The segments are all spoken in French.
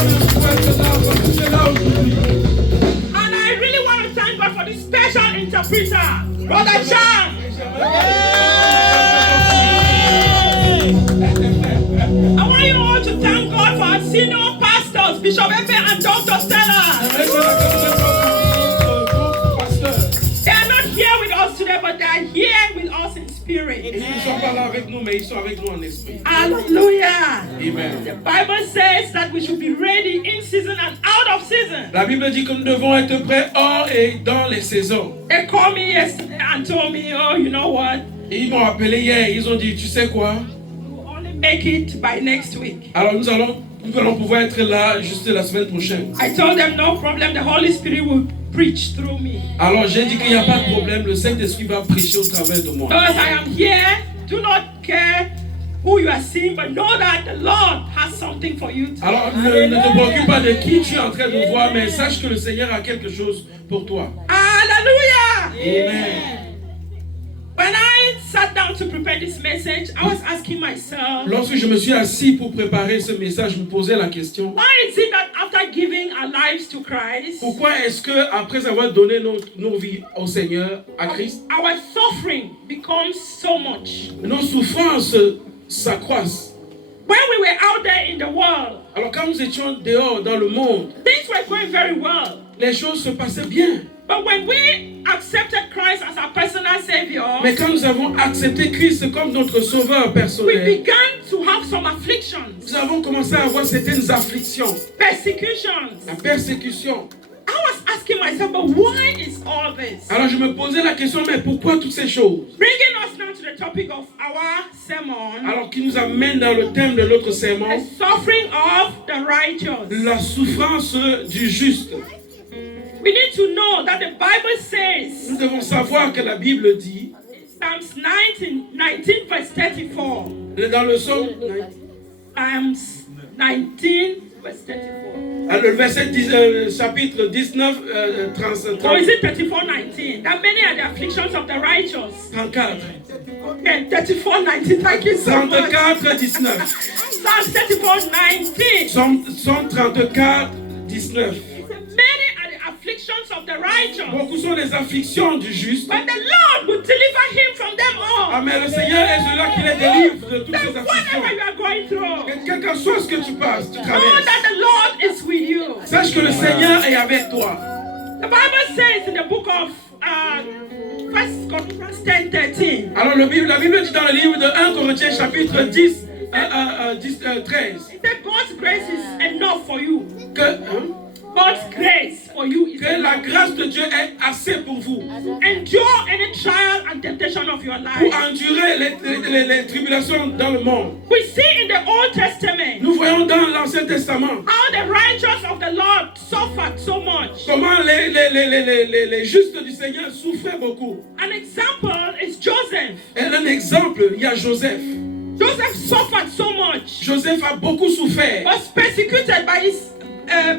And I really want to thank God for this special interpreter, Brother Chan. I want you all to thank God for our senior pastors, Bishop Epe and Dr. Stella. They are not here with us today, but they are here with us in spirit. Hallelujah. Amen. The Bible says that we should be ready in season and out of season. La Bible dit que nous devons être prêts hors et dans les saisons. They called me yesterday and told me, oh, you know what? Et ils m'ont appelé hier, ils ont dit, tu sais quoi? We'll only make it by next week. Alors nous allons pouvoir être là juste la semaine prochaine. I told them no problem, the Holy Spirit will preach through me. Alors j'ai dit qu'il n'y a pas de problème, le Saint-Esprit va prêcher au travers de moi. Because I am here, do not care who you are seeing, but know that the Lord has something for you. Alors ne te préoccupe pas de qui tu es en train de voir, mais sache que le Seigneur a quelque chose pour toi. Hallelujah! Amen. When I sat down to prepare this message, I was asking myself, Lorsque je me suis assis pour préparer ce message, je me posais la question, why is it that after giving our lives to Christ, pourquoi est-ce que après avoir donné nos vies au Seigneur, à Christ, our suffering becomes so much? nos souffrances s'accroissent? When we were out there in the world, Alors quand nous étions dehors dans le monde, things were going very well. les choses se passaient bien. But when we accepted Christ as our personal Savior, Mais quand nous avons accepté Christ comme notre sauveur we personnel, began to have some afflictions, nous avons commencé à avoir certaines afflictions, persecutions. la persécution. I was asking myself, but why is all this? Alors je me posais la question, mais pourquoi toutes ces choses? Bringing us now to the topic of our sermon, Alors qui nous amène dans le thème de notre the sermon, suffering of the righteous. la souffrance du juste. We need to know that the Bible says, Nous devons savoir que la Bible dit, Psalms 19 verse 34. dans le psaume, Psalms 19 verse 34. le verset chapitre 19, 30, Or is it 34:19? That many are the afflictions of the righteous. 34. Okay, 34:19. Thank you so much. 34, 19. Psalms 34:19. Psaume 34, 19. Many are the afflictions of the righteous, Beaucoup sont les afflictions du juste. but the Lord will deliver him from them all. Ah, mais le Seigneur est celui qui les délivre de toutes That ces afflictions. whatever you are going through, Quel que soit ce que tu passes, tu know traverses. that the Lord is with you. Sache que le Seigneur est avec toi. The Bible says in the book of 1 Corinthians 10:13. Alors la Bible dit dans le livre de 1 Corinthiens chapitre 10, 13, It said God's grace is enough for you. que God's grace for you is la enough. grâce de Dieu est assez pour vous. Endure any trial and temptation of your Pour life. endurer les tribulations dans le monde. We see in the Old Testament Nous voyons dans l'Ancien Testament how the righteous of the Lord suffered so much. comment les justes du Seigneur souffraient beaucoup. An example is Joseph. Et un exemple, il y a Joseph. Joseph suffered so much. Joseph a beaucoup souffert. Was persecuted by his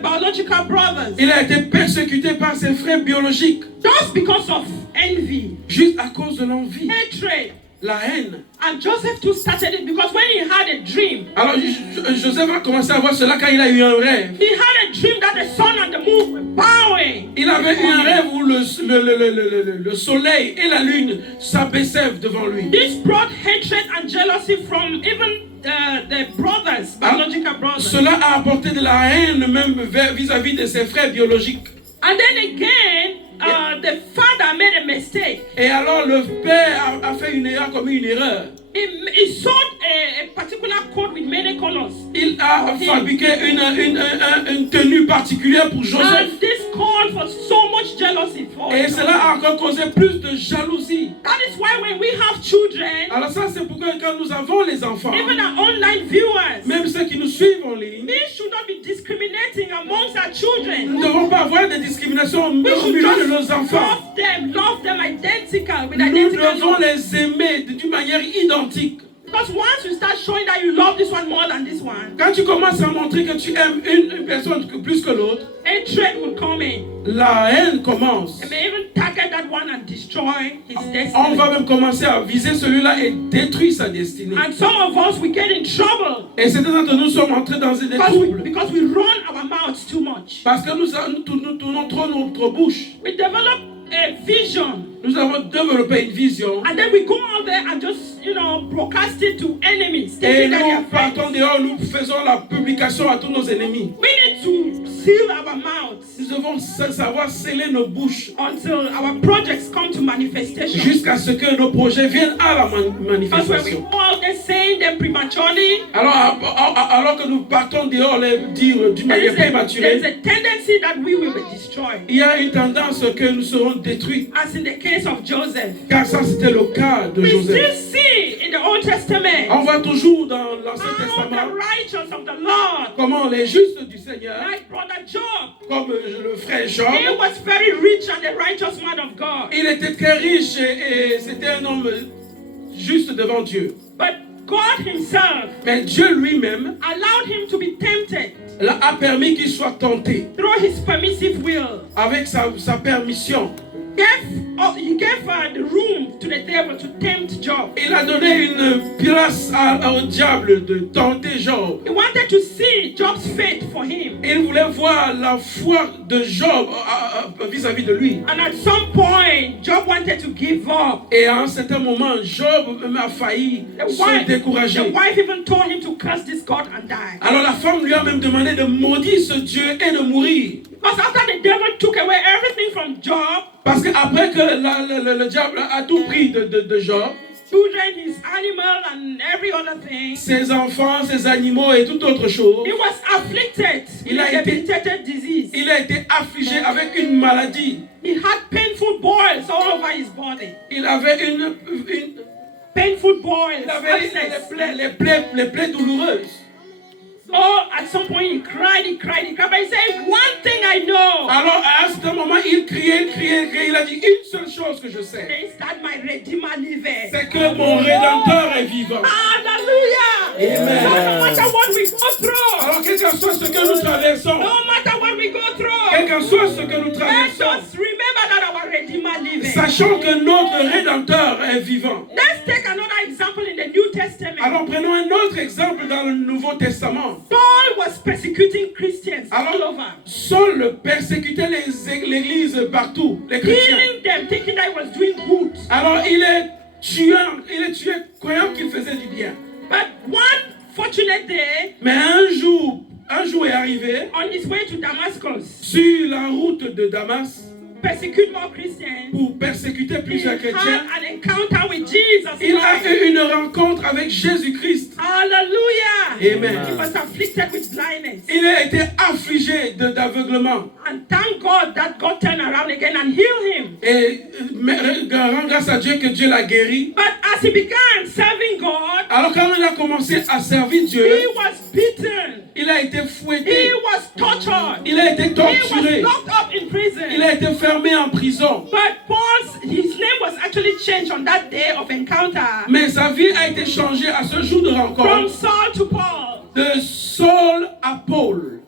biological brothers. Il a été persécuté par ses frères biologiques. Just because of envy, Juste à cause de l'envie, hatred. la haine. And Joseph too started it because when he had a dream, Alors Joseph a commencé à voir cela quand il a eu un rêve. he had a dream that the sun and the moon were bowing. Il avait eu un rêve où le soleil et la lune s'abaissaient devant lui. This brought hatred and jealousy from even the brothers, biological brothers. Cela a apporté de la haine même vis-à-vis de ses frères biologiques. And then again, the father made a mistake. Et alors le père a fait une erreur, commis une erreur. He sewed a particular coat with many colors. Il a fabriqué une tenue particulière pour Joseph. And this called for so much jealousy for Et him. cela a encore causé plus de jalousie. That is why when we have children, Alors ça c'est pourquoi quand nous avons les enfants, even our online viewers, même ceux qui nous suivent en ligne, we should not be discriminating amongst our children. nous ne devons pas avoir de discrimination au We should milieu de nos just enfants. love them identical with Nous identical devons love. les aimer d'une manière identique. Because once you start showing that you love this one more than this one, Quand tu commences à montrer que tu aimes une personne plus que l'autre, hatred will come in. la haine commence. They may even target that one and destroy his On destiny. va même commencer à viser celui-là et détruire sa destinée. And some of us, we get in trouble Et certains d'entre nous sommes entrés dans des troubles. because we run our Parce que nous tournons trop notre bouche. We develop a vision. Nous avons développé une vision. And then we go out there and just, broadcast it to enemies. Et thinking that they nous are friends. partons dehors, nous faisons la publication à tous nos ennemis. We need to seal our mouths Nous devons savoir sceller nos bouches until our projects come to manifestation. jusqu'à ce que nos projets viennent à la Because when we manifestation. go out there saying them prematurely, Alors que nous partons dehors les dire d'une manière there's prématurée, a tendency that we will be destroyed. il y a une tendance que nous serons détruits. As in the case of Joseph. Car ça, c'était le cas de We still Joseph. see in the Old Testament On voit toujours dans l'Ancien how Testament the righteous of the Lord, comment les justes du Seigneur, like brother Job, comme le frère he Job, was very rich and a righteous man of God. il était très riche et c'était un homme juste devant Dieu. But God himself Mais Dieu lui-même allowed him to be tempted a permis qu'il soit tenté through his permissive will. avec sa permission. He gave the room to the devil to tempt Job. Il a donné une place au diable de tenter Job. He wanted to see Job's faith for him. Il voulait voir la foi de Job vis-à-vis de lui. And at some point, Job wanted to give up. Et à un certain moment, Job a failli se décourager. The wife even told him to curse this God and die. Alors la femme lui a même demandé de maudire ce Dieu et de mourir. Because after the devil took away everything from Job, Parce qu'après que le diable a tout pris de Job, children, his animal, and every other thing, ses enfants, ses animaux et toute autre chose, he was afflicted with Il a a été- debilitated disease. il a été affligé avec une maladie. He had painful boils all over his body. Il avait Painful boils. il avait abscess. les plaies douloureuses. So at some point he cried. But he said, one thing I know Alors à un certain moment, il criait. Il a dit une seule chose que je sais, is that my Redeemer liveth. c'est que mon Rédempteur est vivant. Hallelujah. Amen. So no matter what we go through, Alors quel que soit ce que nous traversons, no matter what we go through, quel que soit ce que nous let traversons, us remember that our Redeemer liveth. sachant que notre Rédempteur est vivant. Let's take another example in the New Testament. Alors prenons un autre exemple dans le Nouveau Testament. Saul was persecuting Christians all Alors over, Saul persécutait l'église partout, les chrétiens. killing them, thinking that he was doing good. Alors il est tué croyant qu'il faisait du bien. But one fortunate day, Mais un jour est arrivé on his way to Damascus, sur la route de Damas persecute more Christians. pour persécuter He plusieurs had chrétiens. an encounter with Jesus Il a Christ. eu une rencontre avec Jésus-Christ. Hallelujah. Amen. He was afflicted with blindness. Il a été affligé d'aveuglement. And thank God that God turned around again and healed him. Et rend grâce à Dieu que Dieu l'a guéri. But as he began serving God, Alors quand il a commencé à servir he Dieu, was beaten. il a été He fouetté. was tortured. Il a été He was torturé. locked up in prison. Il a été fermé en prison. But his name was actually changed on that day of encounter. Mais sa vie a été changée à ce jour de From rencontre Saul to Paul. de Saul à Paul.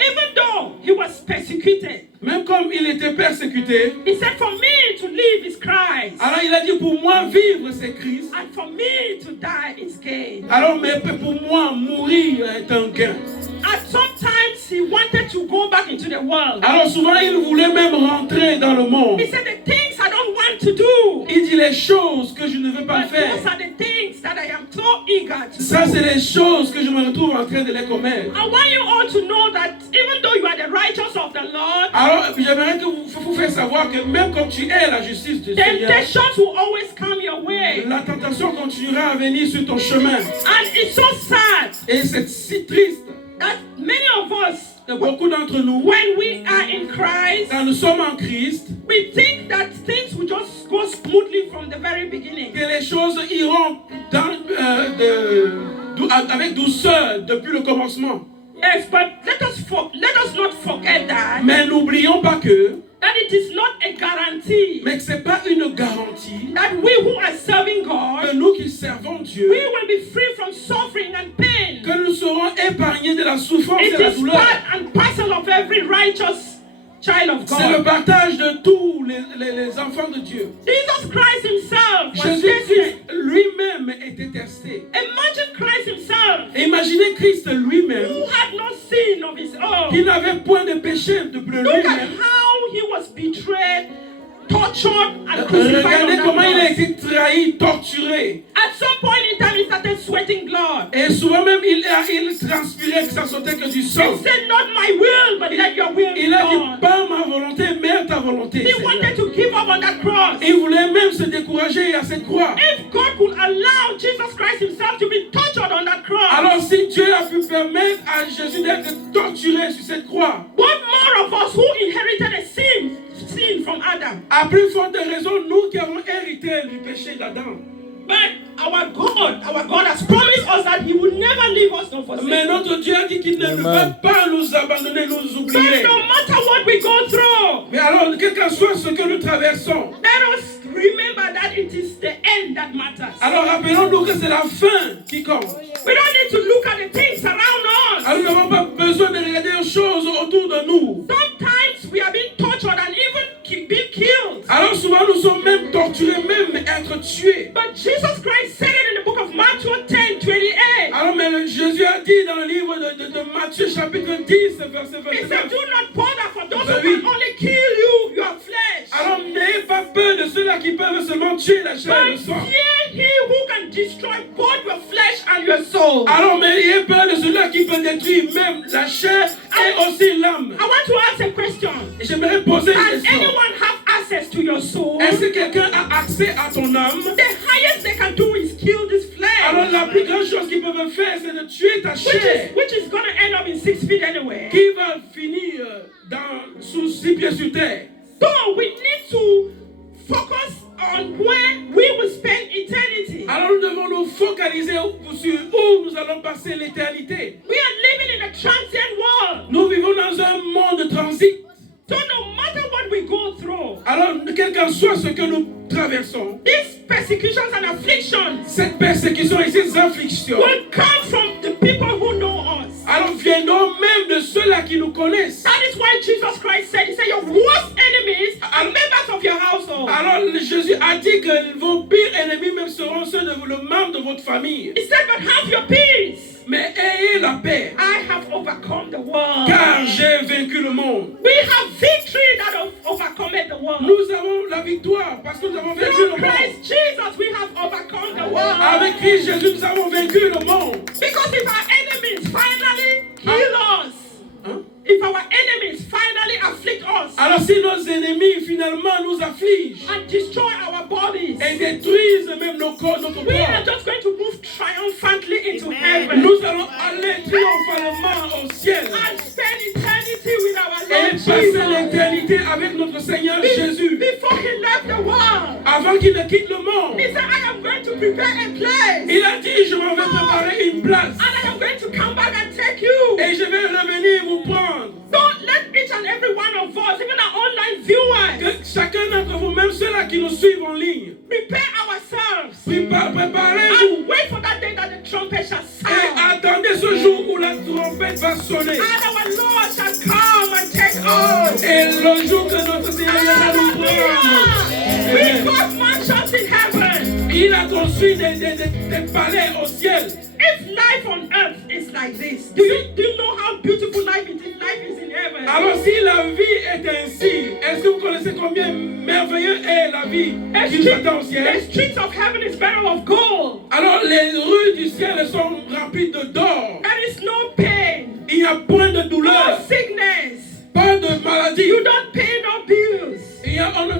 Even though he was persecuted, Même comme il était persécuté, he said, for me to live is Christ, alors il a dit pour moi vivre c'est Christ. and for me to die is gain. Alors mais pour moi mourir est un gain. At sometimes he wanted to go back into the world. Alors souvent il voulait même rentrer dans le monde. He said, the things I don't want to do, Il dit les choses que je ne veux pas but faire. those are the things that I am so eager to Ça do. c'est les choses que je me retrouve en train de les commettre. I want you all to know that even though you are the righteous of the Lord, Alors j'aimerais que vous fassiez savoir que même comme tu es la justice du Seigneur, temptations will always come your way. la tentation continuera à venir sur ton chemin. And it's so sad Et c'est si triste that many of us, que beaucoup d'entre nous, when we are in Christ, quand nous sommes en Christ, we think that things will just go smoothly from the very beginning. que les choses iront avec douceur depuis le commencement. Yes, but let us not forget that Mais n'oublions pas que it is not a guarantee mais que ce n'est pas une garantie that we who are serving que God, nous qui servons Dieu, we will be free from suffering and pain. que nous serons épargnés de la souffrance et It de la is douleur. part and parcel of every righteous child of C'est le God. partage de tous les enfants de Dieu. Jesus Christ himself was Jésus-Christ tested. lui-même était testé. Imagine Christ himself, Imaginez Christ lui-même, who had no sin of his qui own. n'avait point de péché de Look at lui-même. how he was betrayed, tortured, and crucified on Regardez that comment il a cross. été trahi, torturé. At some point in time, he started sweating blood. Et souvent même, il transpirait que ça sortait que du He sang. said, not my will, but let your will be Il a dit, done. pas ma volonté, mais ta volonté. He Seigneur. wanted to give up on that cross. Il voulait même se décourager à cette croix. If God could allow Jesus Christ himself to be tortured on that cross, Alors si Dieu a pu permettre à Jésus d'être torturé sur cette croix, what more of us who inherited a sin from Adam? à plus forte raison, nous qui avons hérité du péché d'Adam. But our God has promised us that he will never leave us nor forsake Mais us. notre Dieu a dit qu'il ne va pas nous abandonner, nous But oublier. no matter what we go through, Mais alors, quel que soit ce que nous traversons, let us remember that it is the end that matters. alors rappelons-nous que c'est la fin qui compte. We don't need to look at the things around us. Alors nous n'avons pas besoin de regarder les choses autour de nous. Sometimes we are being tortured and even being killed. Alors souvent nous sommes même torturés, même être tués. But Jesus Christ said it in the book of Matthew 10:28. Alors mais Jésus a dit dans le livre de Matthieu chapitre 10, verset He said, 29. do not bother for those Ben who oui. can only kill you, your flesh. Alors n'ayez pas peur de ceux-là qui peuvent seulement tuer la chair et le But sang. fear he who can destroy both your flesh and your soul. Alors mais ayez peur de celui-là qui peut détruire même la chair et aussi l'âme. I want to ask a question. Et j'aimerais poser une Does question. anyone have access to your soul? Est-ce que quelqu'un a accès à ton âme? The highest they can do is kill this Alors flesh, la plus grande chose qu'ils peuvent faire, c'est de tuer ta chair, which is going to end up in 6 feet anyway. qui va finir sous 6 pieds sur terre. So we need to focus on where we will spend eternity. Alors nous devons nous focaliser sur où nous allons passer l'éternité. We are living in a transient world. Nous vivons dans un monde de transit. So no matter what we go through, Alors quel que soit ce que nous traversons, these persecutions and afflictions cette persécution et ces afflictions, will come from the people who know us. alors viendront même de ceux-là qui nous connaissent. That is why Jesus Christ said, he said, your worst enemies are members of your household. Alors Jésus a dit que vos pires ennemis même seront ceux de le membre de votre famille. He said, but have your peace. Mais ayez la paix, I have overcome the world. car j'ai vaincu le monde. We have victory that overcome the world. Nous avons la victoire parce que nous avons vaincu Through le monde. Christ Jesus, we have overcome the world. Avec Christ Jésus, nous avons vaincu le monde. Because if our enemies finally kill us, Hein? if our enemies finally afflict us Alors si nos ennemis finalement nous affligent and destroy our bodies, et détruisent même nos corps, notre we are corps, just going to move triumphantly into heaven nous allons aller triomphalement au ciel and spend eternity with our et Lord passer Jesus. l'éternité avec notre Seigneur Jésus. Before he left the world, Avant qu'il ne quitte le monde, he said, I am going to prepare a place il a dit, je m'en vais préparer une place and I am going to come back and take you. et je vais revenir vous prendre. Don't let each and every one of us, even our online viewers, Que chacun d'entre vous, même ceux-là qui nous suivent en ligne, prepare ourselves préparez-vous and wait for that day that the trumpet shall et sound. attendez ce jour où la trompette va sonner. And our Lord shall come and take us. Et le jour que notre Seigneur viendra nous prendre, We've got mansions in heaven. il a construit des palais au ciel. If life on earth is like this, do you know how beautiful life is if life is in heaven? Alors si la vie est ainsi, est-ce que vous connaissez combien merveilleux est la vie qui nous attend au The ciel? streets of heaven is better of gold. Alors les rues du ciel sont remplies d'or. There is no pain, Il n'y a point de no douleur, sickness. pas de maladie. You don't pay no bills.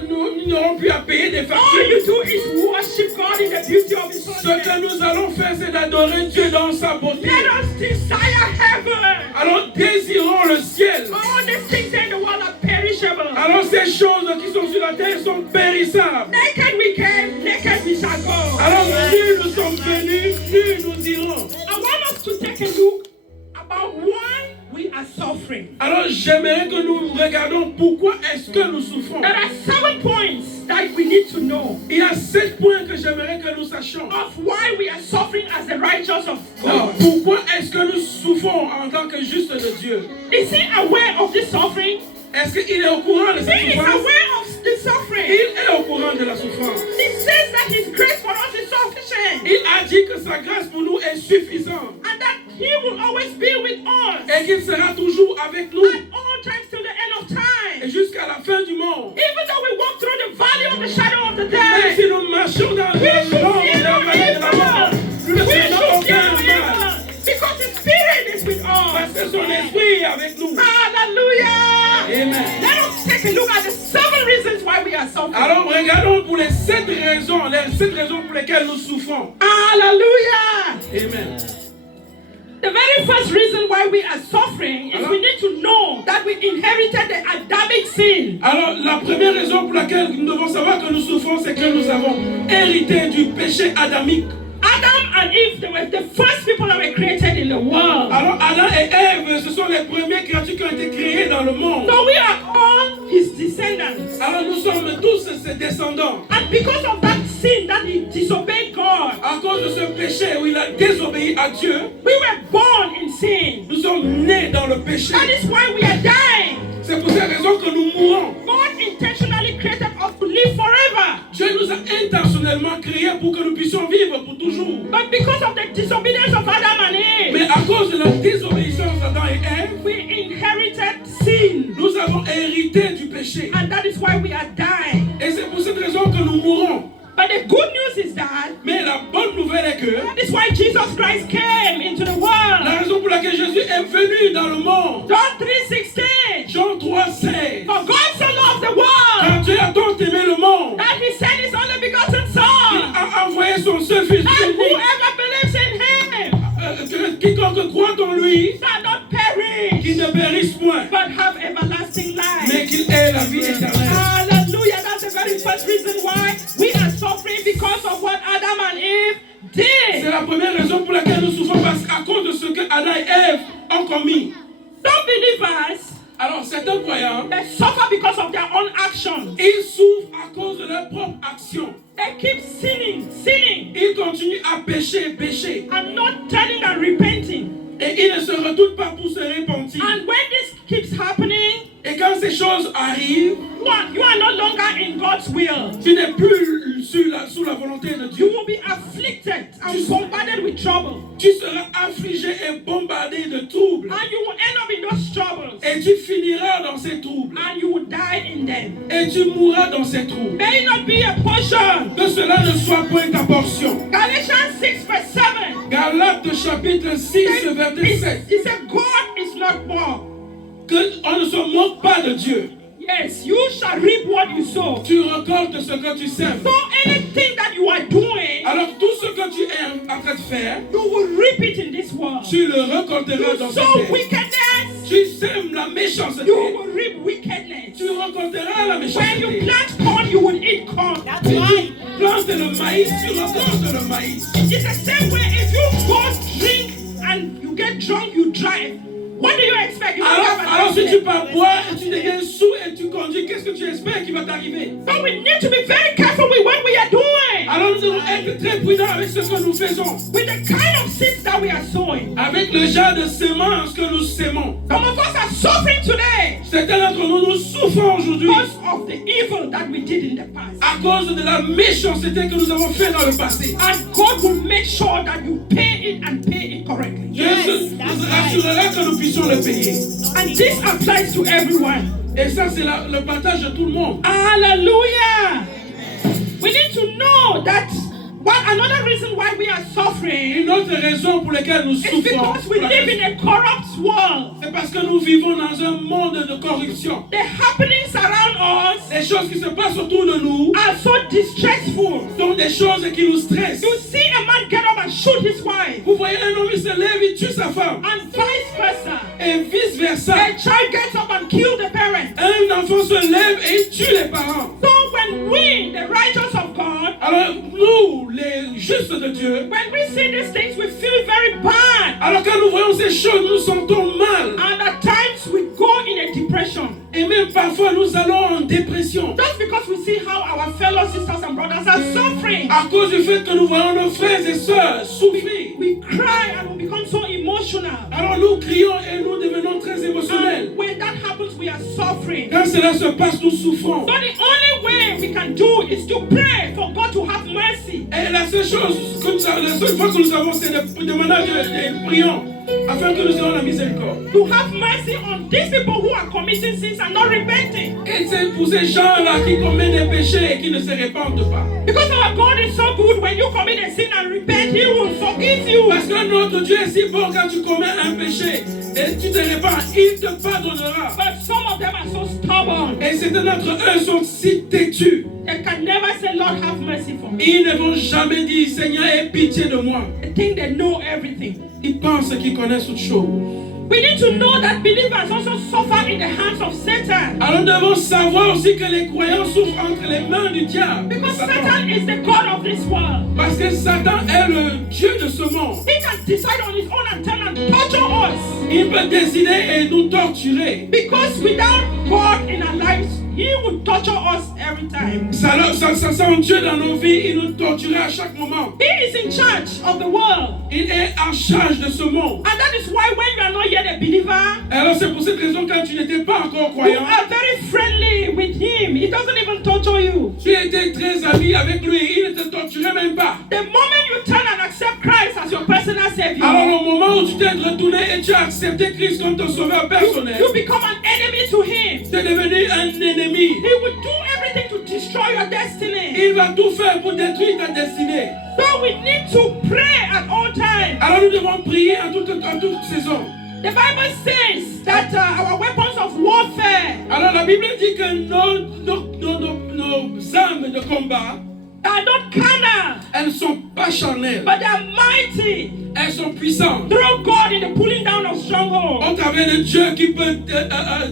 Nous n'aurons plus à payer des All factures. you do is worship God in the beauty of His Ce holiness. que nous allons faire, c'est d'adorer Dieu dans sa beauté. Let us desire heaven. Alors désirons le ciel. All these things in the world are perishable. Alors ces choses qui sont sur la terre sont périssables. Naked we came, naked we shall go. Alors nus nous sommes venus, nus nous irons. I want us to take a look about why we are suffering. Alors j'aimerais que nous regardions pourquoi est-ce que nous souffrons. There are 7 points that we need to know Il y a 7 points que j'aimerais que nous sachions. of why we are suffering as the righteous of Alors, God. pourquoi est-ce que nous souffrons en tant que justes de Dieu? Is he aware of this suffering? Est-ce qu'il est au courant de cette He is souffrance? aware of the suffering. Il est au courant de la souffrance. He says that His grace for us is sufficient. Il a dit que sa grâce pour nous est suffisante And that He will always be with us. et qu'il sera toujours avec nous At all times till the end of time. et jusqu'à la fin du monde. Even though we walk through the valley of the shadow of the Même dead, si nous marchons dans we le should monde fear de la no vallée de la mort, evil. nous ne We should craignons fear aucun no mal evil. Because His Spirit is with parce us. que son esprit est avec nous. Hallelujah. Amen. Let us take a look at the 7 reasons why we are suffering. Alors regardons pour les 7 raisons pour lesquelles nous souffrons. Hallelujah. Amen. The very first reason why we are suffering is we need to know that we inherited the Adamic sin. Alors la première raison pour laquelle nous devons savoir que nous souffrons, c'est que nous avons hérité du péché adamique. Adam and Eve, they were the first people that were created in the world. Alors Adam et Ève, ce sont les premières créatures qui ont été créées dans le monde. So we are all His descendants. Alors nous sommes tous ses descendants. And because of that sin that He disobeyed God, À cause de ce péché où il a désobéi à Dieu, we were born in sin. nous sommes nés dans le péché. That is why we are dying. C'est pour cette raison que nous mourons. God intentionally created us to live forever. Dieu nous a intentionnellement créés pour que nous puissions vivre pour toujours. But because of the disobedience of Adam and Mais Eve, à cause de la désobéissance d'Adam et Ève, we inherited sin. nous avons hérité du péché. And that is why we are dying. Et c'est pour cette raison que nous mourons. But the good news is that Mais la bonne nouvelle est que that is why Jesus Christ came into the world. la raison pour laquelle Jésus est venu dans le monde, John 3:16. Jean 3,16, For God so loved the world quand Dieu a tant aimé le monde, that He sent His only begotten il Son. a envoyé son seul fils And unique. whoever believes in Him Que quiconque croit en lui, shall not perish, qu'il ne périsse point, but have everlasting life. mais qu'il ait la vie éternelle. Hallelujah. That's the very first reason why we are suffering, because of what Adam and Eve C'est did. la première raison pour laquelle nous souffrons, parce qu'à cause de ce que Adam et Ève ont commis. Some believers, Alors certains croyants, they suffer because of their own actions. ils souffrent à cause de leur propre action. They keep sinning, Ils continuent à pécher, and not turning and repenting. et ils ne se retournent pas pour se repentir. And when this keeps happening, Et quand ces choses arrivent, you are no longer in God's will. tu n'es plus sous la volonté de You Dieu. will be afflicted and bombarded with trouble. Tu seras affligé et bombardé de troubles. And you will end up in those troubles. Et tu finiras dans ces troubles. And you will die in them. Et tu mourras dans ces troubles. May it not be a portion. Que cela ne soit point ta portion. Galatians 6:7. Galates chapitre 6, verset 7. He said, God is not mocked. Qu'on ne se moque pas de Dieu. Yes, you shall reap what you sow. Tu récoltes ce que tu sèmes. So anything that you are doing, Alors tout ce que tu es en train de faire, you will reap it in this world. tu le récolteras dans You cette sow terre. wickedness, Tu sèmes la méchanceté. you will reap wickedness. Tu récolteras la When méchanceté. you plant corn, you will eat corn. Si tu plantes le maïs, tu récoltes le maïs. It's the same way if you go drink and you get drunk, you drive. What do you expect? You will have an Alors si tu accident. pars boire et tu deviens sous et tu conduis, qu'est-ce que tu espères qui va t'arriver? So we need to be very careful with what we are doing. Alors nous devons être très prudents avec ce que nous faisons. With the kind of seeds that we are sowing. Avec le genre de semences que nous sémons. Some of us are suffering today Certains d'entre nous, nous souffrons aujourd'hui because of the evil that we did in the past. à cause de la méchanceté que nous avons fait dans le passé. And God will make sure that you pay it and pay it correctly. Dieu nous rassurera que nous puissions le payer. And this applies to everyone. Et ça, c'est le partage de tout le monde. Hallelujah. We need to know that another reason why we are suffering Une autre raison pour laquelle nous is souffrons, because we live in a corrupt world. c'est parce que nous vivons dans un monde de corruption. The happenings around us Les choses qui se passent autour de nous are so distressful. sont des choses qui nous stressent. You see a man get up and shoot his wife, Vous voyez un homme, il se lève, il tue sa femme. and vice versa. Et vice versa. A child gets up and kills the parent. Un enfant se lève et il tue les parents. So when we, the righteous of God, Alors nous, les justes de Dieu, when we see these things, we feel very bad. alors quand nous voyons ces choses, nous nous sentons mal. And at times we go in a depression. Et même parfois, nous allons en dépression. Just because we see how our fellow sisters and brothers are suffering. À cause du fait que nous voyons nos frères et sœurs souffrir. We cry and we become so emotional. Alors nous crions et nous devenons très émotionnels. And when that happens, happens, we are suffering. Quand cela se passe, nous souffrons. So the only way we can do is to pray for God to have mercy. Et la seule chose, la seule fois que nous avons, c'est de demander à Dieu et prions afin que nous ayons la miséricorde. To have mercy on these people who are committing sins and not repenting. Et c'est pour ces gens-là qui commettent des péchés et qui ne se répandent pas. Because our God is so good, when you commit a sin and repent, He will forgive you. Parce que notre Dieu est si bon quand tu commets un péché et tu te répands, il te pardonnera. But some of them are so stubborn. Et certains d'entre eux sont si têtus. They can never say, Lord, have mercy for me. Ils ne vont jamais dire, Seigneur, aie pitié de moi. They think they know everything. Ils pensent qu'ils connaissent toutes choses. We need to know that believers also suffer in the hands of Satan. Alors nous devons savoir aussi que les croyants souffrent entre les mains du diable. Because Satan is the God of this world. Parce que Satan est le Dieu de ce monde. He can decide on his own and turn and torture us. Il peut décider et nous torturer. Because without God in our lives, He would torture us every time. Sans Dieu dans nos vies, il nous torturait à chaque moment. He is in charge of the world. Il est en charge de ce monde. And that is why when you are not yet a believer, Alors c'est pour cette raison quand tu n'étais pas encore you croyant, are very friendly with Him. He doesn't even torture you. tu étais très ami avec lui, il ne te torturait même pas. The moment you turn and accept Christ as your personal Savior, Alors au moment où tu t'es retourné et tu as accepté Christ comme ton sauveur personnel, you become an enemy to Him. tu es devenu un ennemi. He will do everything to destroy your destiny. Il va tout faire pour détruire ta destinée. So we need to pray at all times. Alors nous devons prier en toute saison. The Bible says that our weapons of warfare Alors la Bible dit que nos armes de combat, are not carnal, elles ne sont pas charnelles, but they are mighty elles sont puissantes. through God in the pulling down of strongholds. Au travers de Dieu qui peut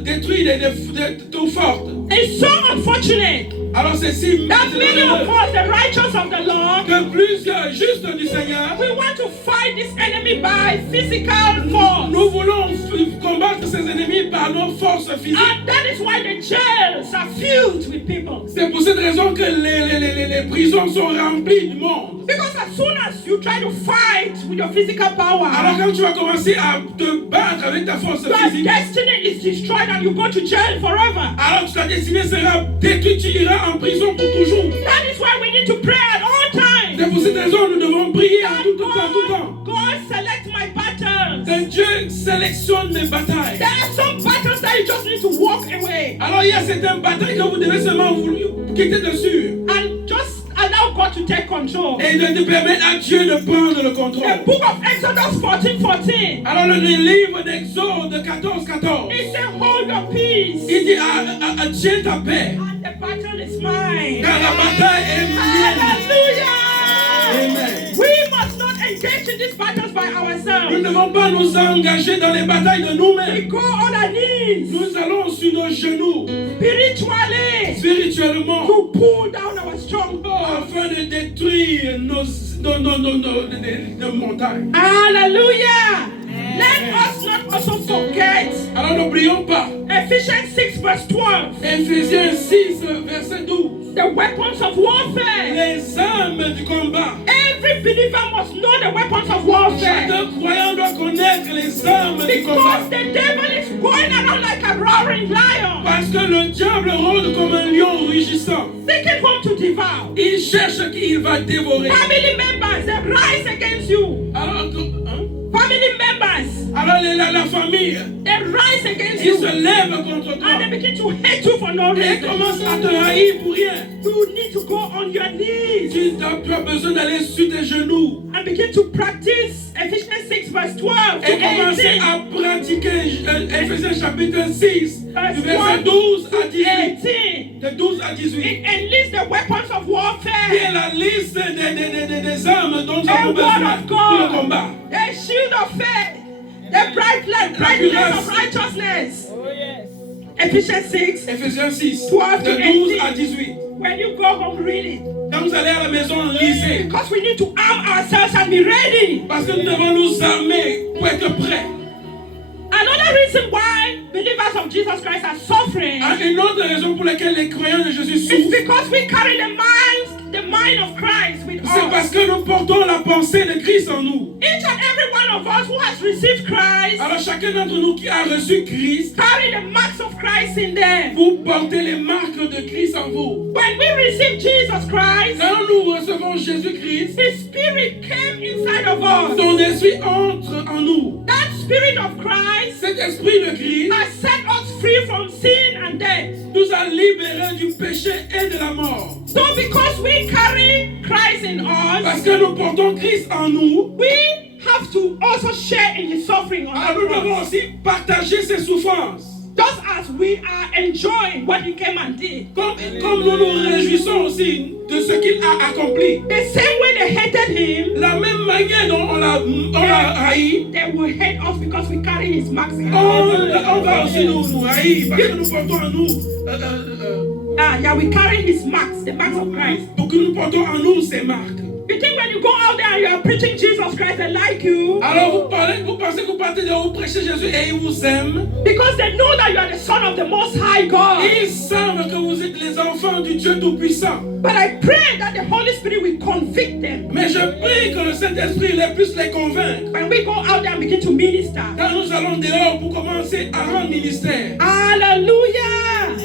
détruire des tours fortes. It's so unfortunate Alors c'est si that many of malheureux us, the righteous of the Lord, que plusieurs justes du Seigneur, we want to fight this enemy by physical force. nous voulons combattre ces ennemis par nos forces physiques. And that is why the jails are filled with people. C'est pour cette raison que les prisons sont remplies du monde. Because as soon as you try to fight with your physical power, Alors quand tu vas commencer à te battre avec ta force your physique, destiny is destroyed and you go to jail forever. alors ta destinée sera détruite, tu iras en prison pour toujours. That is why we need to pray at all times. C'est pour cette raison que nous devons prier en That tout temps. God select my battles. Que Dieu sélectionne mes batailles. There are some battles that you just need to walk away Alors il y a certaines batailles que vous devez seulement vous quitter dessus. and just allow God to take control. Et de permettre à Dieu de prendre le The contrôle. book of Exodus 14:14. Alors le livre d'Exode 14:14, It says, hold your peace. il dit tiens ta paix, And the battle is mine. car la bataille est mienne. Hallelujah. Amen. We must not engage in these battles by Nous ourselves. ne devons pas nous engager dans les batailles de We nous-mêmes. go on our knees Nous allons sur nos genoux, spiritually spirituellement, to pull down our strongholds. afin de détruire nos montagnes. Hallelujah. Let us not also forget Alors n'oublions pas, Ephesians 6:12. Éphésiens 6, verset 12, The weapons of warfare. les armes du combat. Every believer must know the weapons of warfare. Chaque croyant doit connaître les armes du Because combat. the devil is going around like a roaring lion, Parce que le diable rôde comme un lion rugissant. seeking whom to devour. Il cherche qui il va dévorer. Family members, they rise against you. Family members, la famille, they rise against ils you. se lèvent contre toi. And they begin to hate you for no Et reason. commencent à te haïr pour rien. You need to go on your knees Tu as besoin d'aller sur tes genoux and begin to practice Ephesians 6:12 to et commencer 18. à pratiquer Éphésiens chapitre 6, du verset 1 12 à to 18. 18. De 12 à 18. It enlists the weapons of Qui warfare. est la liste des armes dont nous A avons word besoin of pour le God, combat. the shield of faith, the brightness of righteousness. Ephesians 6. Éphésiens 6, 12 de to 12 18. à 18. When you go home, read it. Quand vous allez à la maison, lisez. Because we need to arm ourselves and be ready. Parce que nous devons nous armer pour être prêts. Another reason why believers of Jesus Christ are suffering Une autre raison pour laquelle les croyants de Jésus is souffrent, because we carry the mind of Christ with c'est parce us. que nous portons la pensée de Christ en nous. Each and every one of us who has received Christ Alors chacun d'entre nous qui a reçu Christ carry the marks of Christ in them. Vous portez les marques de Christ en vous. When we receive Jesus Christ, Quand nous recevons Jésus-Christ, His Spirit came inside of us. son esprit entre en nous. That Spirit of Christ Cet esprit de Christ has set us free from sin and death. nous a libérés du péché et de la mort. So because we carry Christ in Parce us, que nous portons Christ en nous, we have to also share in His suffering on that alors nous devons cross. aussi partager ses souffrances. Just as we are enjoying what He came and did. Comme nous nous réjouissons aussi de ce qu'il a accompli. The same way they hated Him, La même manière dont on l'a haï, they will hate us because we carry His marks in on us. va aussi nous haïr parce que nous portons en nous, Yeah, we carry His marks, the marks of Christ. pour que nous portons en nous ces marques. You think when you go out there and you are preaching Jesus Christ, they like you Alors vous pensez que vous partez de vous prêchez Jésus et ils vous aiment. because they know that you are the son of the Most High God. Ils savent que vous êtes les enfants du Dieu Tout-Puissant. But I pray that the Holy Spirit will convict them Mais je prie que le Saint-Esprit les puisse les convaincre. when we go out there and begin to minister. Quand nous allons dehors pour commencer à rendre ministère. Hallelujah!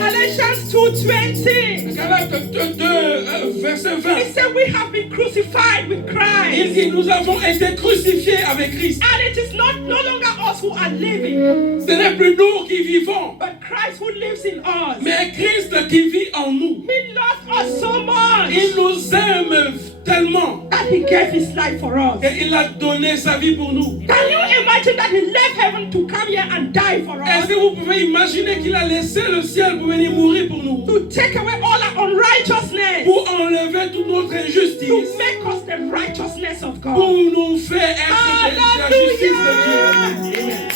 Galatians 2:20. Galates 2, verset 20. He said we have been crucified with Il Christ. dit nous avons été crucifiés avec Christ. And it is no longer us who are living, Ce n'est plus nous qui vivons, but Christ who lives in us. mais Christ qui vit en nous. He loves us so much Il nous aime tellement that He gave His life for us. et il a donné sa vie pour nous. Can you imagine that He left heaven to come here and die for Est-ce us? que vous pouvez imaginer qu'il a laissé le ciel pour venir mourir pour nous? To take away all our unrighteousness, Pour enlever toute notre to injustice, make us the righteousness of pour God. nous faire être la justice de Dieu. Amen.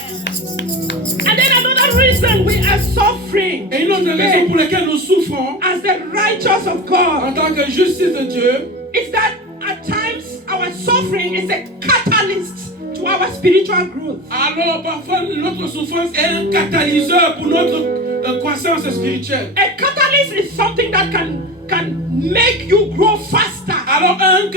And then another reason we are suffering Et une autre raison pour laquelle nous souffrons as the righteous of en God tant que justice de Dieu, is that at times our suffering is a catalyst to our spiritual growth. alors parfois notre souffrance est un catalyseur pour notre croissance spirituelle. A catalyst is something that can make you grow faster. Alors un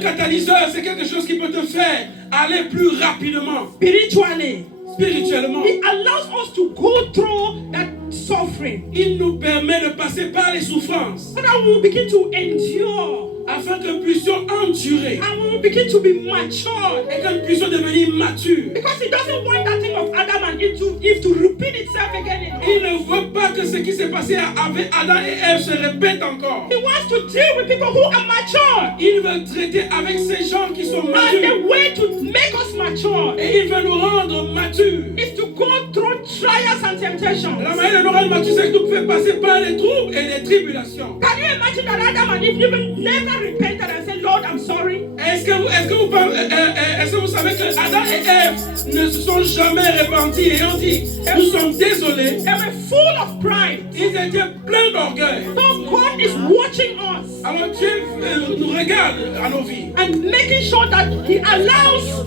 catalyseur, c'est quelque chose qui peut te faire aller plus rapidement, Spiritually, spirituellement. He allows us to go through that suffering Il nous permet de passer par les souffrances so that we will begin to endure afin que nous puissions endurer and we will begin to be matured. et que nous puissions devenir matures. Because He doesn't want that thing of Adam and Eve to repeat itself again in Il us. ne veut pas que ce qui s'est passé avec Adam et Ève se répète encore. He wants to deal with people who are mature. Il veut traiter avec ces gens qui sont And matures. the way to make us mature Et il veut nous rendre matures. is to go through trials and temptations. La manière de nous rendre matures, c'est que nous pouvons passer par les troubles et les tribulations. Can you imagine that Adam and Eve never repented and said, Lord, I'm sorry? Est-ce que vous savez que Adam et Ève ne se sont jamais repentis et ont dit, nous sommes désolés. They were full of pride. Ils étaient pleins d'orgueil. So God is watching us Alors Dieu nous regarde à nos vies. and making sure that He allows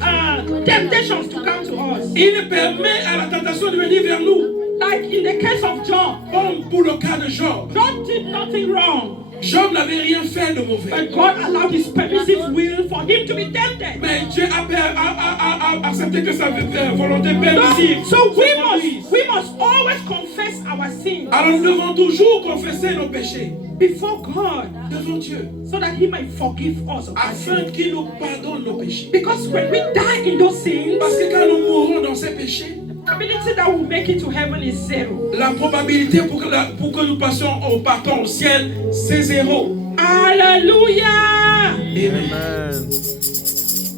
temptations to come to us. Il permet à la tentation de venir vers nous. Like in the case of Job. Comme pour le cas de Job. Job did nothing wrong. Job n'avait rien fait de mauvais. But God allowed His permissive will for him to be tempted. Mais Dieu a accepté que sa volonté permissive. So we must always confess our sins Alors nous devons toujours confesser nos péchés before God devant Dieu, so that He might forgive us of our afin sins. qu'il nous pardonne nos péchés. Because when we die in those sins, Parce que quand nous mourons dans ces péchés, the probability that we'll make it to heaven is zero. la probabilité pour que nous partons au ciel, c'est zéro. Hallelujah! Amen.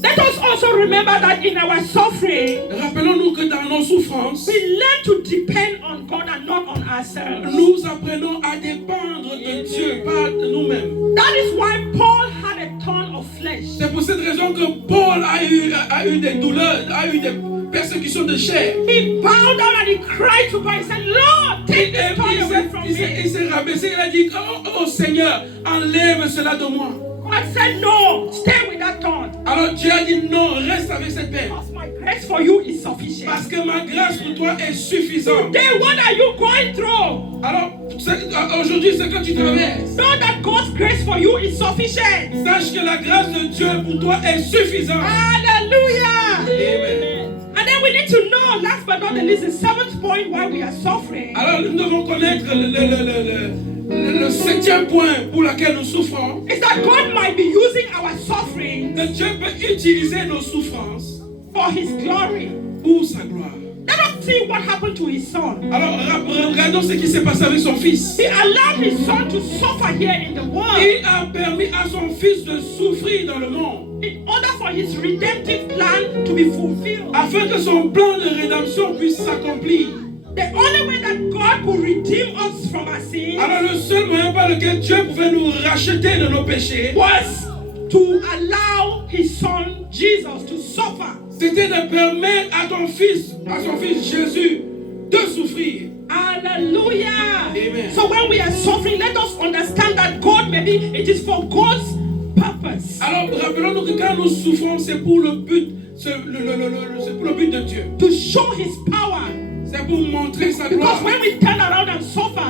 Let us also remember that in our suffering, Rappelons-nous que dans nos souffrances, we learn to depend on God and not on ourselves. nous apprenons à dépendre de Dieu, pas de nous-mêmes. That is why Paul had a thorn of flesh. C'est pour cette raison que Paul a eu des douleurs, a eu des persécutions de chair. He bowed down and he cried to God. He said, Lord, take this thorn away from Il me. s'est rabaissé, il a dit, oh Seigneur, enlève cela de moi. God said, no, stay with that thorn. Alors Dieu a dit, non, reste avec cette peine. Because my grace for you is sufficient. Parce que ma grâce pour toi est suffisante. Then what are you going through? Alors, aujourd'hui, ce que tu traverses, Know that God's grace for you is sufficient. sache que la grâce de Dieu pour toi est suffisante. Hallelujah. Amen. And then we need to know, last but not the least, the seventh point why we are suffering. Alors nous devons connaître le septième point pour lequel nous souffrons. Is that God might be using our suffering Que Dieu peut utiliser nos souffrances for His glory. pour sa gloire. Let us see what happened to His son. Alors regardons ce qui s'est passé avec son fils. He allowed His son to suffer here in the world Il a permis à son fils de souffrir dans le monde in order for His redemptive plan to be fulfilled. afin que son plan de rédemption puisse s'accomplir. The only way that God could redeem us from our sins Alors le seul moyen par lequel Dieu pouvait nous racheter de nos péchés, was to allow His son Jesus to suffer. c'était de permettre à son fils Jésus, de souffrir. Hallelujah. Amen. So when we are suffering, let us understand that God, maybe it is for God's purpose. Alors rappelons-nous que quand nous souffrons, c'est pour le but, c'est pour le but de Dieu. To show His power. C'est pour montrer sa Because gloire. when we turn around and suffer,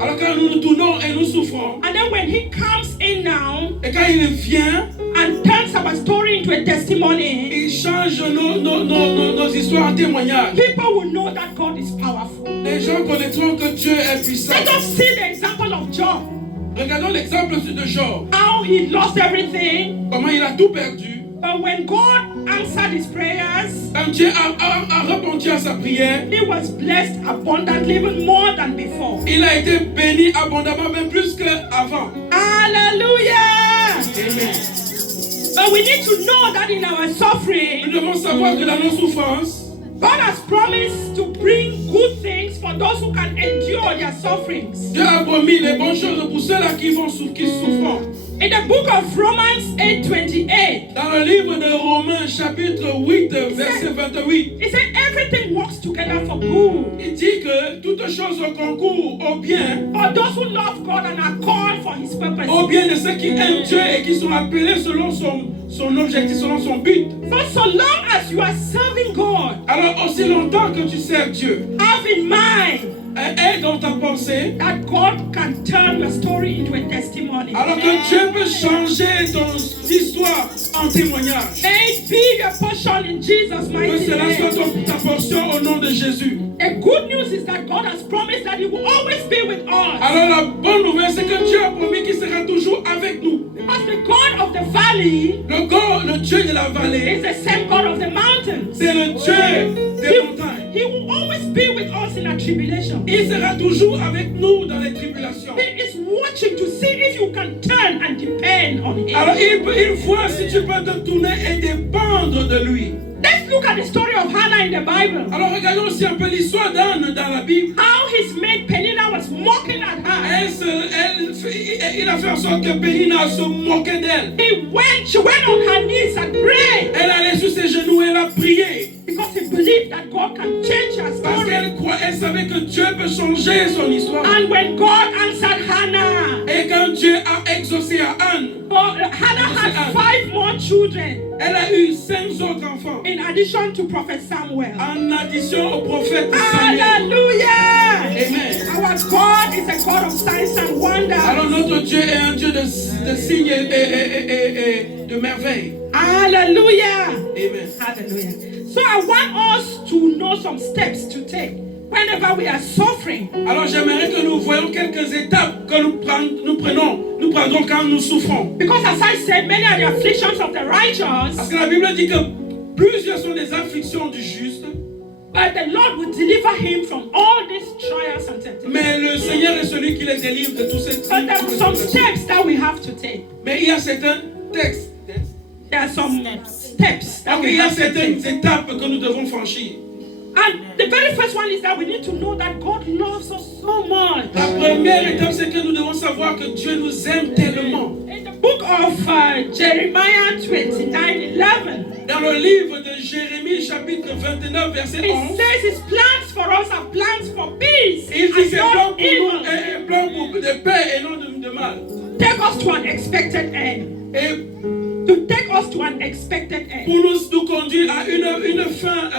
Alors quand nous nous tournons et nous souffrons, and then when He comes in now et quand il vient, and turns our story into a testimony, il change nos histoires en témoignage. people will know that God is powerful. Les gens connaîtront que Dieu est puissant. Let us see the example of Job. Regardons l'exemple de Job. How he lost everything, Comment il a tout perdu. but when God answered his prayers, Quand Dieu a répondu à sa prière, he was blessed abundantly, even more than before. il a été béni abondamment, même plus qu'avant. Hallelujah! Amen. But we need to know that in our Nous suffering, devons savoir que dans nos souffrances, God has promised to bring good things for those who can endure their sufferings. Dieu a promis les bonnes choses pour ceux-là qui souffrent. In the book of Romans 8:28, Dans le livre de Romains, chapitre 8, verset 28, it said everything works together for good il dit que toutes choses concourent au bien, for those who love God and are called for His purpose. au bien de ceux qui aiment Dieu et qui sont appelés selon son objectif, selon son but. So long as you are serving God, Alors aussi longtemps que tu sers Dieu, have in mind aie dans ta pensée, that God can turn your story into a testimony. alors que Dieu peut changer ton histoire en témoignage. May it be your portion in Jesus' Que mighty cela soit name. ta portion au nom de Jésus. The good news is that God has promised that He will always be with us. Alors la bonne nouvelle, c'est que Dieu a promis qu'il sera toujours avec nous. Because the God of the valley Le Dieu de la is vallée, the same God of the mountains. c'est le Dieu des montagnes. He will always be with us in our tribulation. Il sera toujours avec nous dans les tribulations. He is watching to see if you can turn and depend on Him. Alors il voit si tu peux te tourner et dépendre de lui. Let's look at the story of Hannah in the Bible. Alors regardons aussi un peu l'histoire d'Anne dans la Bible. How his maid Peninnah was mocking at her. Il a fait en sorte que Pénina se moquait d'elle. She went on her knees and prayed. Elle allait sur ses genoux et elle a prié. Because he believed that God can change her Parce story. qu'elle savait que Dieu peut changer son histoire. And when God answered Hannah, Et quand Dieu a exaucé à Anne, Hannah had 5 more children elle a eu 5 autres enfants. in addition to Prophet Samuel. En addition au prophète Samuel. Hallelujah! Amen. Our God is a God of signs and wonders. Alors notre Dieu est un Dieu de signes et de merveilles. Hallelujah! Amen. Hallelujah. So I want us to know some steps to take whenever we are suffering. Alors j'aimerais que nous voyions quelques étapes que nous prendrons quand nous souffrons. Because as I said, many are the afflictions of the righteous, Parce que la Bible dit que plusieurs sont les afflictions du juste, but the Lord will deliver him from all these trials and temptations. mais le Seigneur est celui qui les délivre de tous ces But there are some steps that we have to take. Mais il y a certains textes. There are some steps that Donc we il y a have to certaines take. étapes que nous devons franchir. And the very first one is that we need to know that God loves us so much. La première étape, c'est que nous devons savoir que Dieu nous aime tellement. In the book of Jeremiah 29:11, Dans le livre de Jérémie, chapitre 29, verset it 11, says His plans for us are plans for peace il dit and c'est plan not pour nous evil, et un plan de paix et non de mal. take us to an expected end. Et To take us to an expected end. pour nous conduire à une fin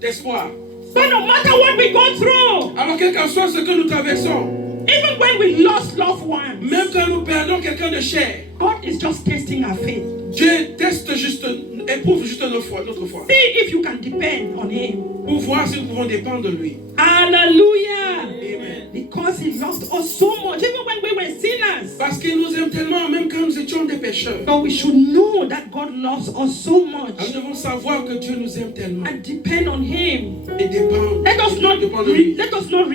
d'espoir. So no matter what we go through, Alors quel que soit ce que nous traversons, even when we lost loved ones, même quand nous perdons quelqu'un de cher, God is just testing our faith. Dieu teste juste éprouve juste notre foi. See if you can depend on him. Pour voir si nous pouvons dépendre de lui. Hallelujah. Amen. Because he loved us so much, even when we were sinners. Parce qu'il nous aime tellement, même quand nous étions des pécheurs. So we should know that God loves us so much. Nous devons savoir que Dieu nous aime tellement. And depend on him. Et dépendre. Let us not de lui.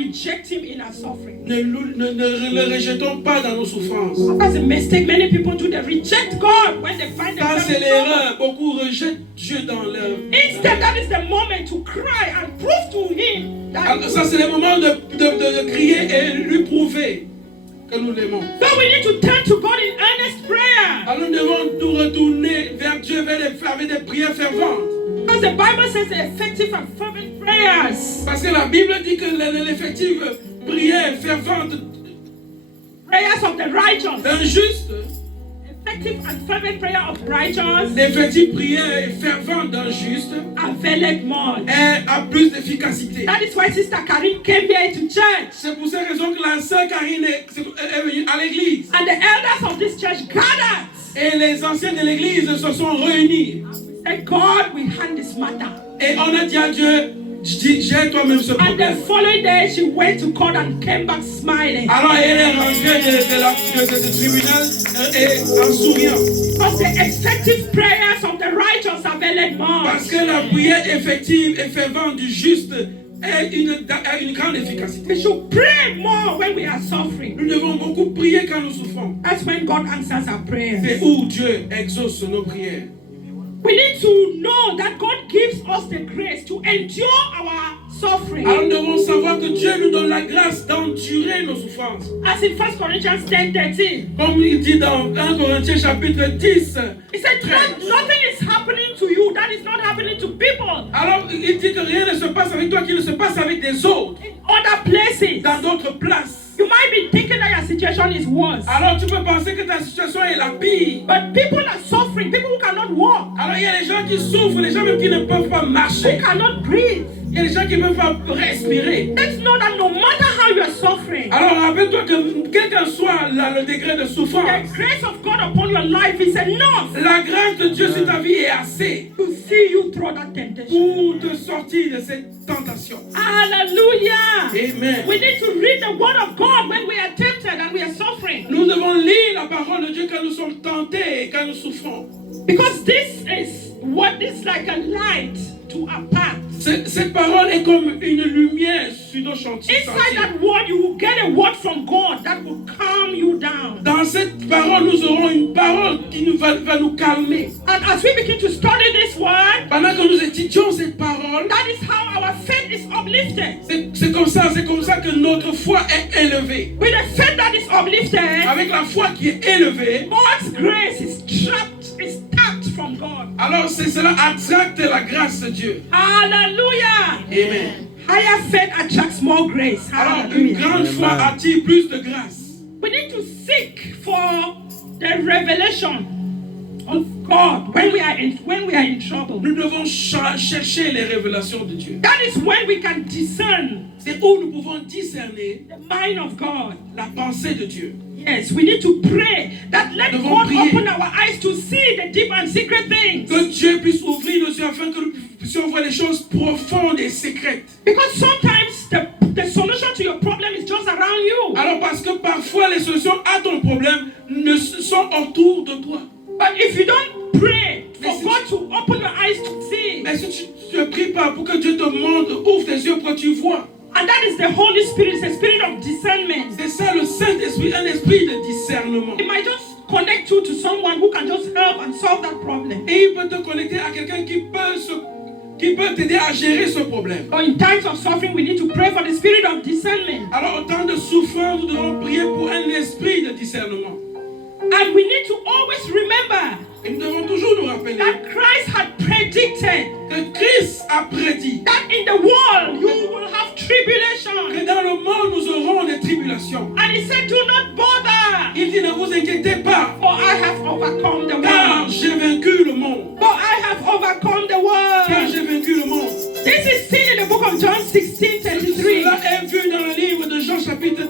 reject him in our suffering. Ne le rejetons pas dans nos souffrances. That's a mistake many people do. They reject God when they find Ça, themselves c'est in trouble. l'erreur. Beaucoup rejettent Dieu dans leur... Instead, that is the moment to cry and prove to him that Alors, ça, c'est le moment de crier et lui prouver que nous l'aimons. so we need to turn to God in earnest prayer. Alors, nous devons nous retourner vers Dieu avec des prières ferventes. Because the Bible says the effective and fervent prayers. Parce que la Bible dit que l'effective prière fervente Prayers of the righteous. d'un juste, Effective and fervent prayer of righteous l'effective prière fervente d'un juste availeth much. a plus d'efficacité. That is why Sister Karin came here to church. C'est pour cette raison que la sœur Karine est venue à l'église. And the elders of this church gathered. Et les anciens de l'église se sont réunis. Said, God, we hand this matter. Et on a dit à Dieu, j'ai toi-même ce And problème. the following day, she went to court and came back smiling. Alors elle est rentrée de tribunal et en souriant. Because the effective prayers of the righteous availeth Parce much. que la prière effective et fervente du juste a une grande efficacité. We should pray more when we are suffering. Nous devons beaucoup prier quand nous souffrons. That's when God answers our C'est prayers. où Dieu exauce nos prières. We need to know that God gives us the grace to endure our suffering. Alors nous devons savoir que Dieu nous donne la grâce d'endurer nos souffrances. As in 1 Corinthians 10:13. Comme il dit dans 1 Corinthiens chapitre 10. He said, nothing is happening to you that is not happening to people Alors il dit que rien ne se passe avec toi qui ne se passe avec des autres. in other places. Dans d'autres places. You might be thinking that your situation is worse. Alors tu peux penser que ta situation est la pire. But people are suffering, people who cannot walk, Alors il y a des gens qui souffrent, les gens même qui ne peuvent pas marcher. who cannot breathe. Il y a des gens qui ne peuvent pas respirer. Let's know that no matter how you are suffering, Alors rappelle-toi que quel qu'en soit le degré de the souffrance, grace of God upon your life is enough la grâce de Dieu sur ta vie est assez to see you through that temptation. pour te sortir de cette tentation. Hallelujah. Amen. We need to read the word of God when we are tempted and we are suffering. Nous devons lire la parole de Dieu quand nous sommes tentés et quand nous souffrons. Because this is what is like a light to our path. Cette parole est comme une lumière sur nos chantiers. Inside that word, you will get a word from God that will calm you down. Dans cette parole, nous aurons une parole qui va nous calmer. And as we begin to study this word, Pendant que nous étudions cette parole, that is how our faith is uplifted. c'est comme ça que notre foi est élevée. With a faith that is uplifted, Avec la foi qui est élevée, God's grace is tapped from God. alors cela attracte la grâce de Dieu. Hallelujah. Amen. Higher faith attracts more grace. Alors une Hallelujah. grande foi attire plus de grâce. We need to seek for the revelation of God when we are in trouble. Nous devons chercher les révélations de Dieu. That is when we can discern C'est où nous pouvons discerner the mind of God. la pensée de Dieu. Yes, we need to pray that let Nous devons God prier. open our eyes to see the deep and secret things. Que Dieu puisse ouvrir nos yeux afin que nous puissions voir les choses profondes et secrètes. Because sometimes the solution to your problem is just around you. Alors parce que parfois les solutions à ton problème ne sont autour de toi. But if you don't pray for Mais si God to open your eyes to see, Mais si tu ne pries pas pour que Dieu te montre, ouvre tes yeux pour que tu vois. and that is the Holy Spirit, it's a spirit of discernment. C'est ça le Saint-Esprit, un esprit de discernement. It might just connect you to someone who can just help and solve that problem. Et il peut te connecter à quelqu'un qui peut t'aider à gérer ce problème. But in times of suffering, we need to pray for the spirit of discernment. Alors au temps de souffrance, nous devons prier pour un esprit de discernement. And we need to always remember Et nous devons toujours nous rappeler that Christ had predicted que Christ a prédit that in the world you will have que tribulation. dans le monde nous aurons des tribulations. And he said, do not bother, Il dit ne vous inquiétez pas, for I have overcome the car world. j'ai vaincu le monde. For I have overcome the Car world. j'ai vaincu le monde. This is seen in the book of John 16:33. Cela est vu dans le livre de Jean chapitre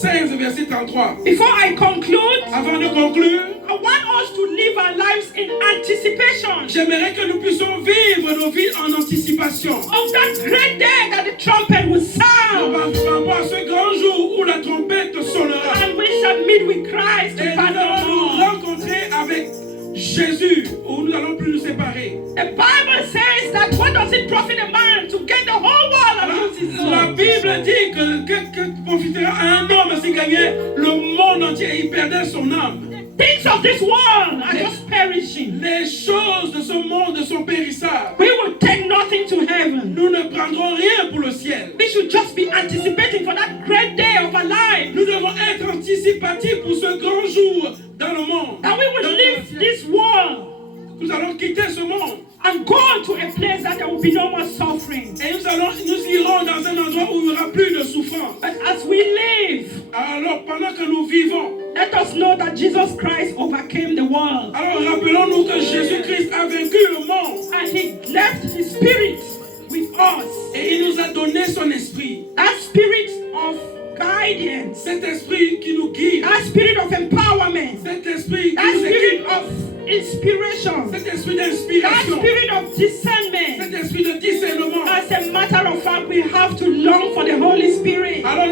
16 verset 33. Before I conclude, Avant de conclure, I want us to live our lives in anticipation J'aimerais que nous puissions vivre nos vies en anticipation. of that great day that the trumpet will sound. Par rapport à ce grand jour où la trompette sonnera. And we shall meet with Christ Et in nous allons nous battle. rencontrer avec Jésus, où nous n'allons plus nous séparer. The Bible says that what does it profit a man to get the whole world and lose his La soul? Bible dit que profitera à un homme s'il gagnait le monde entier et il perdait son âme. Things of this world are just perishing. Les choses de ce monde sont périssables. We will take nothing to heaven. Nous ne prendrons rien pour le ciel. We should just be anticipating for that great day of our life. Nous devons être anticipatifs pour ce grand jour dans le monde. That we will leave this world Nous allons quitter ce monde and go to a place that there will be no more suffering. et nous irons dans un endroit où il n'y aura plus de souffrance. But as we live, Alors pendant que nous vivons, let us know that Jesus Christ overcame the world. alors rappelons-nous que Jésus-Christ a vaincu le monde And he left his spirit with us. et il nous a donné son esprit. That spirit of guidance. Cet esprit qui nous guide, That spirit of empowerment. cet esprit qui That nous spirit équipe, of inspiration. cet esprit That d'inspiration, spirit of discernment. cet esprit de discernement. As a matter of fact, we have to long for the Holy Spirit. Alors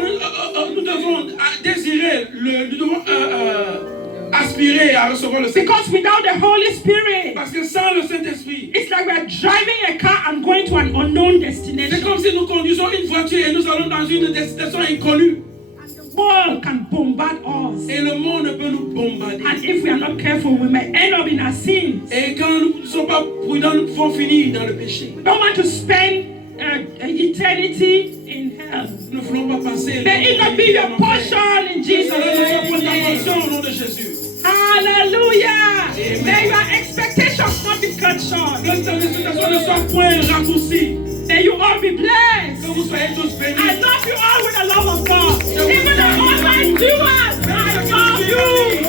nous devons désirer, nous devons aspirer à recevoir le Saint-Esprit. Because without the Holy Spirit, Parce que sans le Saint-Esprit, it's like we are driving a car and going to an unknown c'est destination. comme si nous conduisons une voiture et nous allons dans une destination inconnue. And the world can bombard us. Et le monde peut nous bombarder. And if we are not careful, we may end up in our sins. Et quand nous ne sommes pas prudents, nous pouvons finir dans le péché. We don't want to spend eternity in hell. Nous ne voulons pas passer. May it not be your portion in Jesus' Notre name. portion au nom de Jésus. Hallelujah. Amen. May your expectations not be cut short. Que cette situation ne soit point raccourcie. May you all be blessed. Que vous soyez tous bénis. I love you all with the love of God. Even the online viewers, I love you.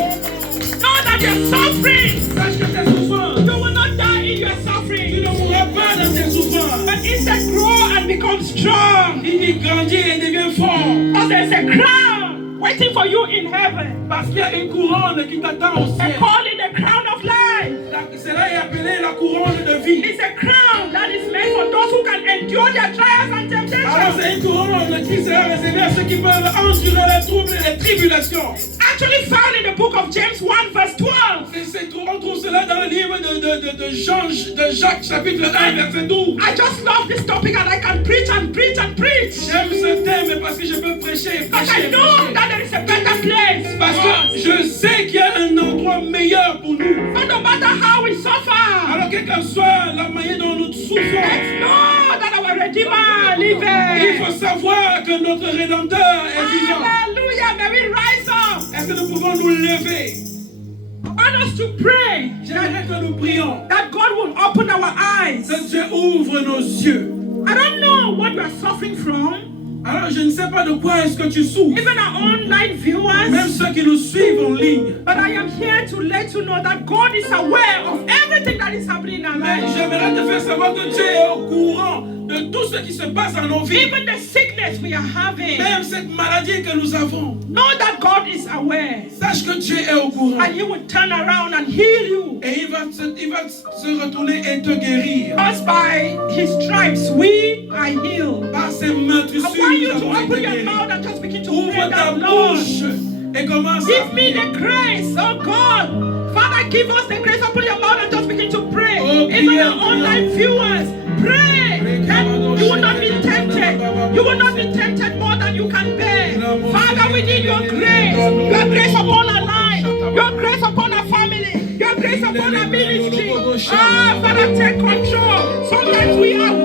Know that you're suffering. Sache que tes souffrances, You will not die in your tu suffering, ne mourras pas dans tes souffrances. but instead grow and become strong. Il y grandit et devient fort. Because there's a crown waiting for you in heaven. Parce qu'il y a une couronne qui t'attend au They ciel. call it the crown of life. Cela est appelé la couronne de vie. It's a crown that is made for those who can endure their trials and Alors temptations. c'est une couronne qui sera réservée à ceux qui peuvent endurer les troubles et les tribulations. Actually found in the book of James 1 verse 12. On trouve cela dans le livre de Jacques chapitre 1 verset 12. I just love this topic and I can preach and preach and preach. J'aime ce thème parce que je peux prêcher. Because I know that there is a better place Parce for us. que je sais qu'il y a un endroit meilleur pour nous. But no matter how we suffer, Alors quelle que soit la manière dont nous souffrons, let's know that our Redeemer il liveth. faut savoir que notre Rédempteur est vivant. Hallelujah. May we rise up. Est-ce que nous pouvons nous lever? I want us to pray J'aimerais que nous prions. that God will open our eyes. Que Dieu ouvre nos yeux. I don't know what you are suffering from. Alors je ne sais pas de quoi est-ce que tu souffres. Even our online viewers. Même ceux qui nous suivent en ligne. But I am here to let you know that God is aware of everything that is happening in our Mais lives. j'aimerais te faire savoir que Dieu est au courant de tout ce qui se passe dans nos vies. Even the sickness we are having. Même cette maladie que nous avons. Know that God is aware. Sache que Dieu est au courant. And He will turn around and heal you. Et il va se retourner et te guérir. Because by His stripes we are healed. Par ses meurtrissures, I want nous you to avons été open your guéris. mouth and just begin to pray Ouvre ta that Lord. bouche et commence à Give me the grace, oh God. Father, give us the grace. Open your mouth and just begin to pray. Oh, Even yeah, the online viewers, pray that you will not be tempted. You will not be tempted more than you can bear. Father, we need your grace. Your grace upon our life. Your grace upon our family. Your grace upon our ministry. Ah, Father, take control. Sometimes we are